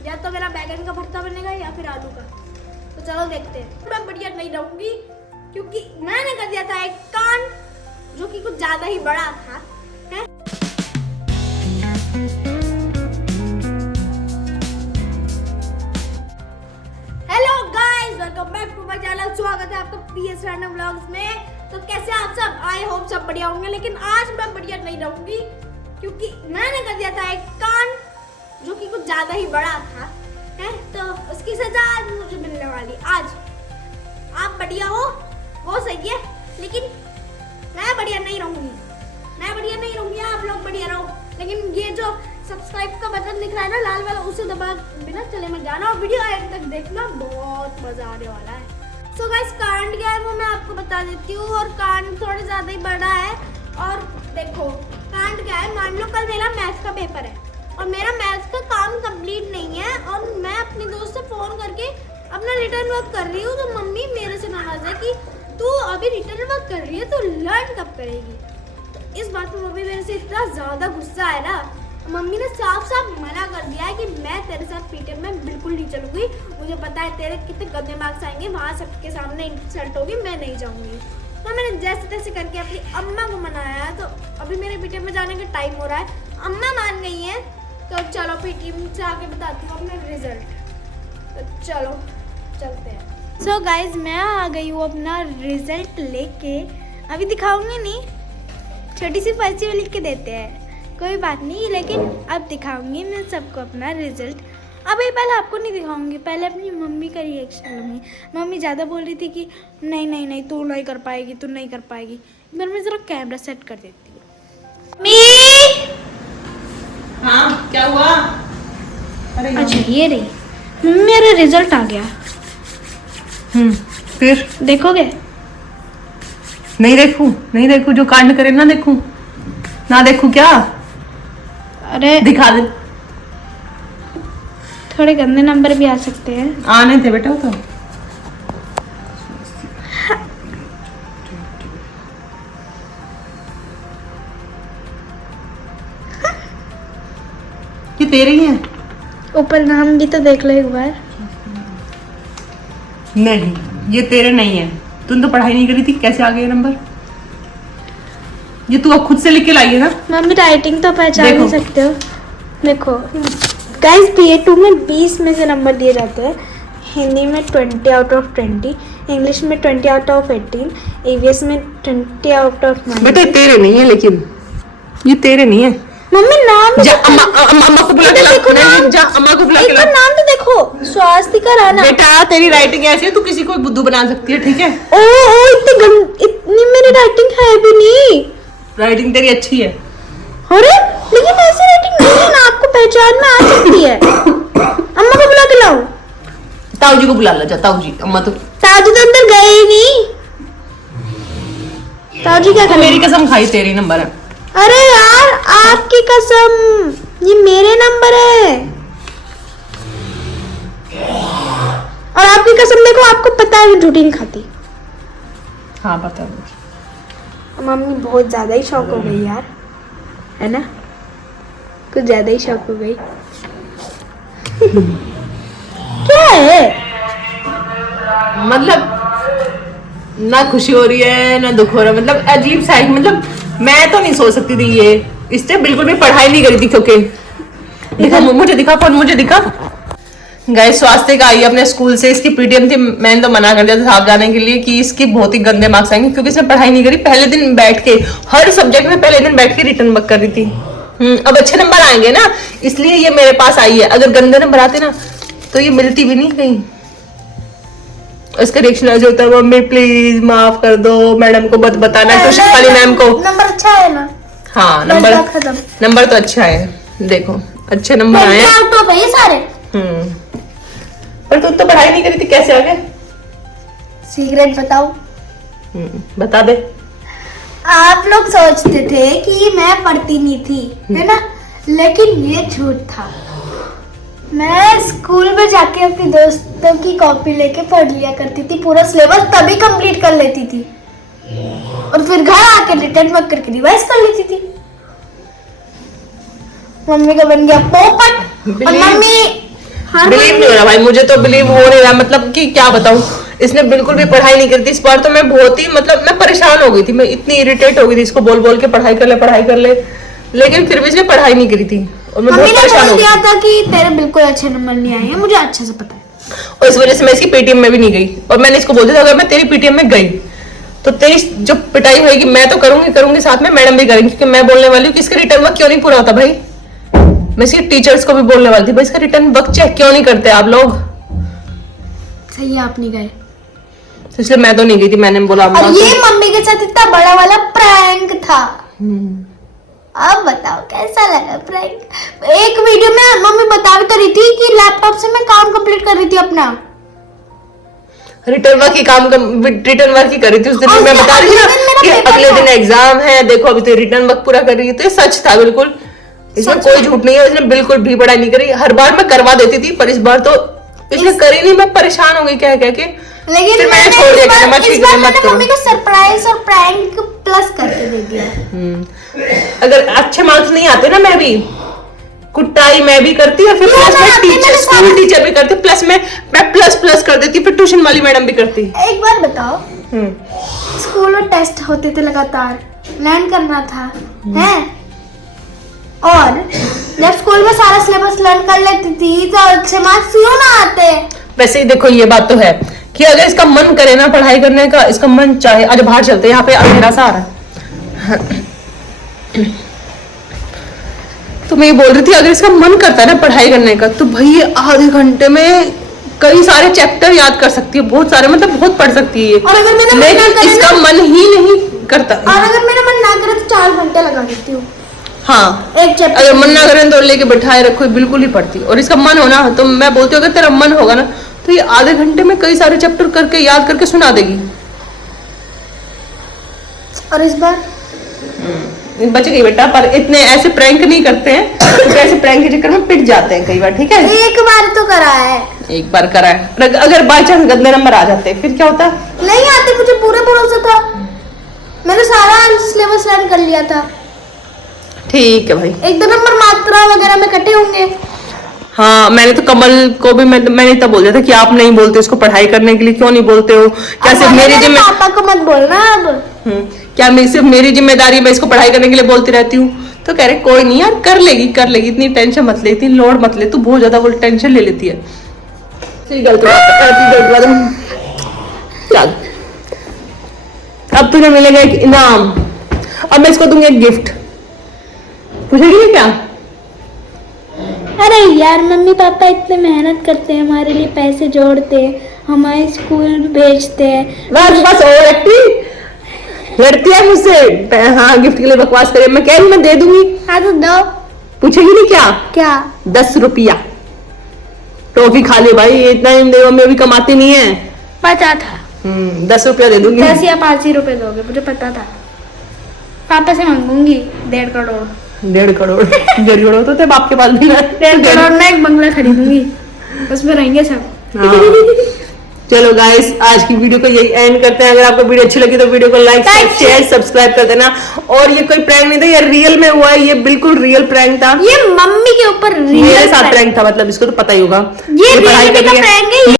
या तो मेरा बैगन का भरता बनेगा या फिर आलू का। तो चलो देखते हैं। मैं बढ़िया नहीं रहूंगी क्योंकि मैंने कर दिया था एक कांड जो कि कुछ ज्यादा ही बड़ा था। है? Hello guys, welcome back to my channel. स्वागत है आपका पीएस रैंडम व्लॉग्स में। तो कैसे आप सब? आई होप सब बढ़िया होंगे। लेकिन आज मैं बढ़िया नहीं रहूंगी क्योंकि मैंने कर दिया था एक कांड जो कि कुछ ज्यादा ही बड़ा था। है? तो उसकी सजा आज मुझे मिलने वाली। आज आप बढ़िया हो वो सही है, लेकिन मैं बढ़िया नहीं रहूंगी। मैं बढ़िया नहीं रहूंगी, आप लोग बढ़िया रहो। लेकिन ये जो सब्सक्राइब का बटन दिख रहा है ना लाल वाला, उसे दबा बिना चले में जाना और वीडियो एंड तक देखना, बहुत मजा आने वाला है। सो गाइस, कांड क्या है वो मैं आपको बता देती हूँ। और कांड थोड़ा ज्यादा ही बड़ा है। और देखो कांड क्या है, मान लो कल मेरा मैथ्स का पेपर है और मेरा मैथ्स का काम कंप्लीट नहीं है और मैं अपने दोस्त से फोन करके अपना रिटर्न वर्क कर रही हूँ। तो मम्मी मेरे से नाराज है कि तू अभी रिटर्न वर्क कर रही है तो लर्न कब करेगी। तो इस बात पे मम्मी मेरे से इतना ज्यादा गुस्सा है ना, मम्मी ने साफ साफ मना कर दिया है कि मैं तेरे साथ पीटीएम में बिल्कुल नहीं चलूंगी। मुझे पता है तेरे कितने गंदे मार्क्स आएंगे, वहाँ सबके सामने इंसल्ट होगी, मैं नहीं जाऊंगी। तो मैंने जैसे तैसे करके अपनी अम्मा को मनाया है। तो अभी मेरे पीटीएम में जाने का टाइम हो रहा है, अम्मा मान गई है। तो चलो पीटीएम से आके बताती हूँ अपना रिजल्ट। तो चलो चलते हैं। सो गाइज, मैं आ गई हूँ अपना रिजल्ट लेके। अभी दिखाऊंगी नहीं, छोटी सी पर्ची में लिख के देते हैं, कोई बात नहीं, लेकिन अब दिखाऊंगी मैं सबको अपना रिजल्ट। अभी पहले आपको नहीं दिखाऊंगी, पहले अपनी मम्मी का रिएक्शन लूँगी। मम्मी ज़्यादा बोल रही थी कि नहीं नहीं नहीं तू नहीं कर पाएगी, तू नहीं कर पाएगी। इधर मैं ज़रा कैमरा सेट कर देती हूँ। मम्मी! हाँ, क्या हुआ? अरे अच्छा ये रही, मेरा रिजल्ट आ गया। फिर देखोगे? नहीं देखूं जो कांड करे ना देखूं, ना देखूं क्या? अरे दिखा दे। थोड़े गंदे नंबर भी आ सकते हैं। आने थे बेटा वो तो। ये तेरे ही हैं? ऊपर नाम भी तो देख लो एक बार। नहीं, ये तेरे नहीं है। तुम तो पढ़ाई नहीं करी थी, कैसे आ गए नंबर? ये तू अब खुद से लिख के लाई है ना? मम्मी राइटिंग तो पहचान देखो। नहीं सकते हो। देखो गाइस, PA2 में 20 में से नंबर दिए जाते हैं। हिंदी में 20 आउट ऑफ 20, इंग्लिश में 20 आउट ऑफ 18, EVS में 20 आउट ऑफ 9। बेटा ये तेरे नहीं है, लेकिन ये तेरे नहीं है। मम्मी नाम जा अम्मा को बुला के ला। देखो नाम, जा अम्मा को बुला एक के ला। बार नाम तो देखो, स्वास्तिका राणा। बेटा तेरी राइटिंग ऐसी है, तू किसी को बुद्धू बना सकती है, ठीक है? ओ इतनी मेरी राइटिंग है भी नहीं। राइटिंग तेरी अच्छी है। अरे लेकिन ऐसी राइटिंग नहीं है ना, आपको पहचान में आ सकती है। अम्मा को बुला के लाऊं? ताऊ जी को बुला ला जा। ताऊ जी, अम्मा तो ताजू तो अंदर गए ही नहीं। ताजू क्या तो करें? मेरी कसम खाई, तेरी नंबर है। अरे यार आपकी कसम, ये मेरे नंबर है। और आपकी कसम देखो, आपको पता है मैं झूठी नहीं खाती। हाँ पता है। मम्मी बहुत ज्यादा ही शौक हो गई यार, है ना? कुछ ज्यादा ही शौक हो गई। क्या है? मतलब ना खुशी हो रही है ना दुख हो रहा है, मतलब अजीब सा है। मतलब मैं तो नहीं सोच सकती थी ये, इससे बिल्कुल भी पढ़ाई नहीं करी थी। क्योंकि दिखा, मुझे दिखा फोन, मुझे दिखा। गए स्वास्थ्य का आई अपने स्कूल से, इसकी पीटीएम थी। मैंने तो मना कर दिया था साहब जाने के लिए कि इसकी बहुत ही गंदे मार्क्स आएंगे, क्योंकि इसने पढ़ाई नहीं करी। पहले दिन बैठ के हर सब्जेक्ट में पहले दिन बैठ के रिटर्न वर्क कर रही थी। अब अच्छे नंबर आएंगे ना, इसलिए ये मेरे पास आई है। अगर गंदे नंबर आते ना तो ये मिलती भी नहीं कहीं। इसका रिएक्शन ऐसे होता है, मम्मी प्लीज माफ कर दो, मैडम को मत बताना, ट्यूशन वाली मैम को। नंबर अच्छा है ना? हाँ खत्म। नंबर तो अच्छा है, देखो अच्छे नंबर आए हैं। आउट ऑफ है सारे। पर तुम तो पढ़ाई नहीं करी थी, कैसे आ गए? सीक्रेट बताओ। बता दे। आप लोग सोचते थे कि मैं पढ़ती नहीं थी, है ना? लेकिन ये झूठ था। मैं स्कूल में जाके अपनी दोस्तों की कॉपी लेके पढ़ लिया करती थी, पूरा सिलेबस तभी कंप्लीट कर लेती थी और फिर घर आके रिटर्न वर्क करके रिवाइज कर लेती थी। मम्मी का बन गया पोपट। और मम्मी बिलीव नहीं हो रहा भाई, मुझे तो बिलीव हो नहीं रहा, मतलब कि क्या बताऊं, इसने बिल्कुल भी पढ़ाई नहीं करी थी इस बार। तो मैं बहुत ही मतलब मैं परेशान हो गई थी, मैं इतनी इरिटेट हो गई थी इसको बोल बोल के पढ़ाई कर ले, लेकिन फिर भी इसने पढ़ाई नहीं करी थी और मैं बहुत परेशान हो गई। दिया था कि तेरे बिल्कुल अच्छे नंबर नहीं आए हैं, मुझे अच्छे से पता है, और इस वजह से मैं इसकी पीटीएम में भी नहीं गई। और मैंने इसको बोल दिया था अगर मैं तेरी पीटीएम में गई तो तेरी जो पिटाई होगी मैं तो करूंगी, साथ में मैडम भी करेंगी, क्योंकि मैं बोलने वाली हूँ कि इसका रिटर्न वर्क क्यों नहीं पूरा होता भाई। मैं इसके टीचर्स को भी बोलने वाली थी भाई इसका रिटर्न वर्क चेक क्यों नहीं करते आप लोग। सही है, आप नहीं गए, तो इसलिए मैं तो नहीं गई थी, मैंने बोला और ये मम्मी के साथ इतना बड़ा वाला प्रैंक था। अब बताओ कैसा लगा प्रैंक। एक वीडियो में मम्मी बता भी तो रही थी कि लैपटॉप से मैं काम कंप्लीट कर रही थी अपना, रिटर्न वर्क ही कर रही थी उस दिन। मैं बता रही थी ना कि अगले दिन एग्जाम है, देखो अभी तो रिटर्न वर्क पूरा कर रही है, तो ये सच था बिल्कुल, इसमें कोई झूठ नहीं है। इसने बिल्कुल भी पढ़ाई नहीं करी, हर बार मैं करवा देती थी पर इस बार तो इसने करी नहीं। मैं परेशान हो गई कह के, लेकिन फिर मैंने छोड़ दिया कि मत करो। मम्मी को सरप्राइज और प्रैंक प्लस करके दे दिया। अगर अच्छे मार्क्स नहीं आते ना, मैं भी कुटाई मैं भी करती और फिर प्लस में स्कूल टीचर भी करती, प्लस मैं प्लस कर देती, फिर ट्यूशन वाली मैडम भी करती। एक बार बताओ, स्कूल में टेस्ट होते थे लगातार, लर्न करना था है, और जब स्कूल में सारा सिलेबस लर्न कर लेती थी तो अच्छे मार्क्स क्यों ना आते। वैसे ही देखो ये बात तो है कि अगर इसका मन करे ना पढ़ाई करने का, इसका मन चाहे, आज बाहर चलते हैं, यहाँ पे अंधेरा सा आ रहा है तो मैं ये बोल रही थी अगर इसका मन करता है ना पढ़ाई करने का तो भाई ये आधे घंटे में कई सारे चैप्टर याद कर सकती है, बहुत सारे, मतलब बहुत पढ़ सकती है। और अगर मेरा लेकिन इसका मन ही नहीं करता, और अगर मेरा मन ना करे तो 4 घंटे लगा देती हूँ। हाँ, एक चैप्टर अगर मन ना करे तो लेके बैठाए रखो, बिल्कुल ही पढ़ती। और इसका मन हो ना तो मैं बोलती हूँ अगर तेरा मन होगा ना तो ये आधे घंटे में कई सारे चैप्टर करके याद करके सुना देगी। और इस बार बच गई बेटा, पर इतने ऐसे प्रैंक नहीं करते हैं, तो ऐसे प्रैंक के चक्कर में पिट जाते हैं कई बार, ठीक है। एक बार तो करा है, एक बार करा है, अगर बाई चांस गंदे नंबर आ जाते फिर क्या होता? नहीं आते, मुझे पूरा भरोसा था, मैंने सारा सिलेबस लर्न कर लिया था। ठीक है भाई, 1-2 नंबर मात्रा वगैरह में कटे होंगे। हाँ, मैंने तो कमल को भी मैंने तब बोल दिया था कि आप नहीं बोलते उसको पढ़ाई करने के लिए, क्यों नहीं बोलते हो? क्या सिर्फ मेरी जिम्मेदारी? पापा को मत बोलना अब। क्या सिर्फ मेरी जिम्मेदारी, मैं इसको पढ़ाई करने के लिए बोलती रहती हूँ? तो कह रहे कोई नहीं यार, कर लेगी, इतनी टेंशन मत ले, इतनी लोड मत ले, तू बहुत ज्यादा वो टेंशन ले लेती है। चल, अब तुझे मिलेगा एक इनाम, अब मैं इसको दूंगी एक गिफ्ट, पूछेगी क्या? अरे यार, मम्मी पापा इतने मेहनत करते हैं हमारे लिए, पैसे जोड़ते हैं, हमारे स्कूल भेजते हैं। बस ओवर एक्टिंग लड़ती है मुझसे। हाँ, गिफ्ट के लिए बकवास करे, मैं कह रही मैं दे दूंगी। हाँ तो दो। पूछेगी नहीं क्या? क्या? 10 रुपया टॉफी खा ले भाई, इतना ही दे, मैं भी कमाती नहीं है। पता था 10 रुपया दे दूंगी। 10 या 5 ही रुपए दोगे, मुझे पता था। पापा से मांगूंगी 1.5 करोड़। 1.5 करोड़? 1.5 करोड़ तो तेरे बाप के पास भी ना। 1.5 करोड़ में एक बंगला खरीदूंगी, उसमें रहेंगे सब। चलो गाइस, आज की वीडियो को यही एंड करते हैं। अगर आपको वीडियो अच्छी लगी तो वीडियो को लाइक शेयर सब्सक्राइब कर देना। और ये कोई प्रैंक नहीं था, ये रियल में हुआ है, ये बिल्कुल रियल प्रैंक था। ये मम्मी के ऊपर मेरे साथ प्रैंक था, मतलब इसको तो पता ही होगा। ये रियल में प्रैंक है।